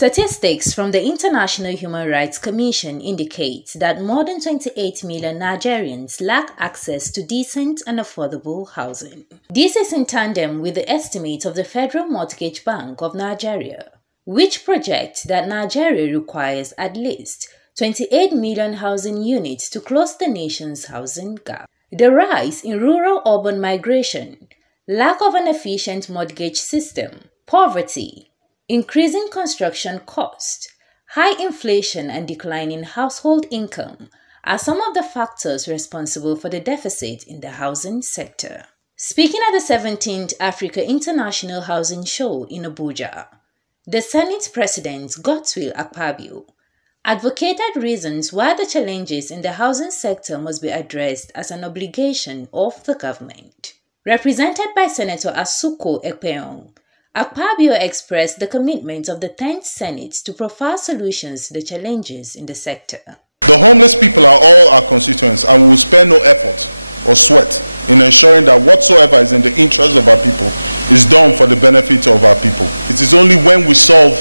Statistics from the International Human Rights Commission indicate that more than 28 million Nigerians lack access to decent and affordable housing. This is in tandem with the estimate of the Federal Mortgage Bank of Nigeria, which projects that Nigeria requires at least 28 million housing units to close the nation's housing gap. The rise in rural-urban migration, lack of an efficient mortgage system, poverty, increasing construction costs, high inflation and declining household income are some of the factors responsible for the deficit in the housing sector. Speaking at the 17th Africa International Housing Show in Abuja, the Senate President Godswill Akpabio advocated reasons why the challenges in the housing sector must be addressed as an obligation of the government. Represented by Senator Asuquo Ekpeyong, Akpabio expressed the commitment of the 10th Senate to provide solutions to the challenges in the sector. The homeless people are all our constituents, and we will spare no effort or sweat in ensuring that whatsoever is in the interest of our people is done for the benefit of our people. It is only when we solve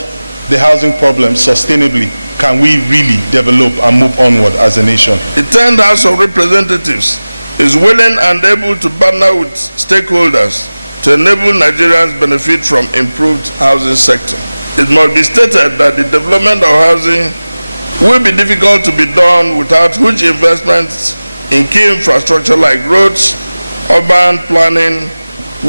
the housing problem sustainably can we really develop and move onward as a nation. The 10th House of Representatives is willing and able to partner with stakeholders to enable Nigerians benefit from improved housing sector. It must be stated that the development of housing will be difficult to be done without huge investments in key infrastructure like roads, urban planning,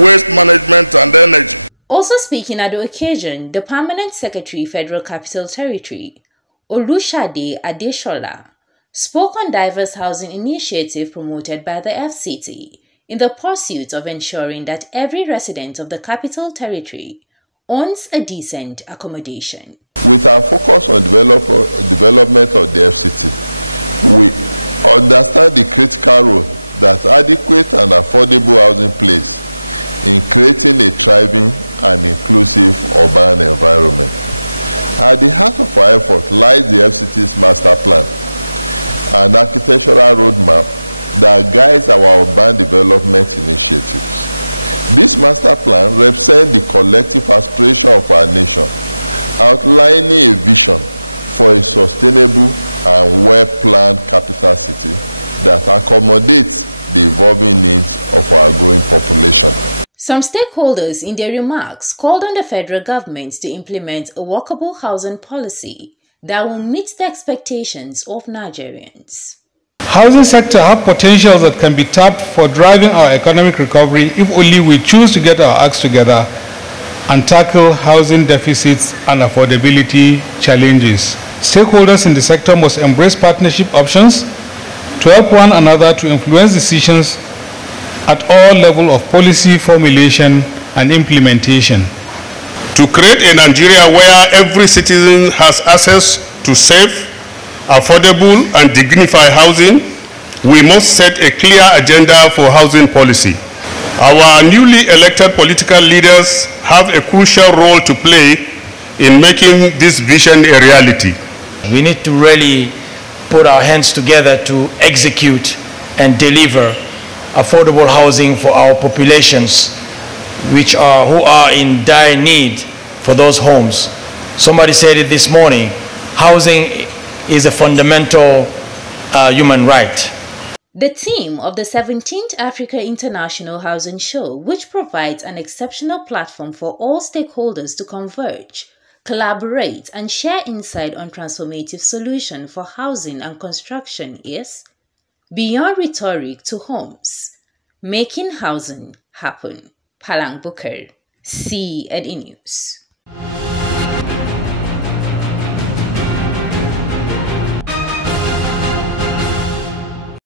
waste management and energy. Also speaking at the occasion, the Permanent Secretary, Federal Capital Territory, Olushade Adeshola, spoke on diverse housing initiative promoted by the FCT in the pursuit of ensuring that every resident of the Capital Territory owns a decent accommodation. With our focus on development of the FCT, we understand the critical role that adequate and affordable housing plays in creating a thriving and inclusive urban environment. At the heart of our effort lies the FCT's master plan, an architectural roadmap that guides our urban development initiatives. This master plan represents the collective aspiration of our nation, outlining a vision for a sustainable and well-planned capital city that accommodates the evolving needs of our growing population. Some stakeholders in their remarks called on the federal government to implement a workable housing policy that will meet the expectations of Nigerians. Housing sector have potentials that can be tapped for driving our economic recovery if only we choose to get our acts together and tackle housing deficits and affordability challenges. Stakeholders in the sector must embrace partnership options to help one another to influence decisions at all levels of policy formulation and implementation. To create a Nigeria where every citizen has access to safe, affordable and dignified housing, we must set a clear agenda for housing policy. Our newly elected political leaders have a crucial role to play in making this vision a reality. We need to really put our hands together to execute and deliver affordable housing for our populations who are in dire need for those homes. Somebody said it this morning, housing is a fundamental human right. The theme of the 17th Africa International Housing Show, which provides an exceptional platform for all stakeholders to converge, collaborate, and share insight on transformative solutions for housing and construction is Beyond Rhetoric to Homes, Making Housing Happen. Palang Bukar, CNE News.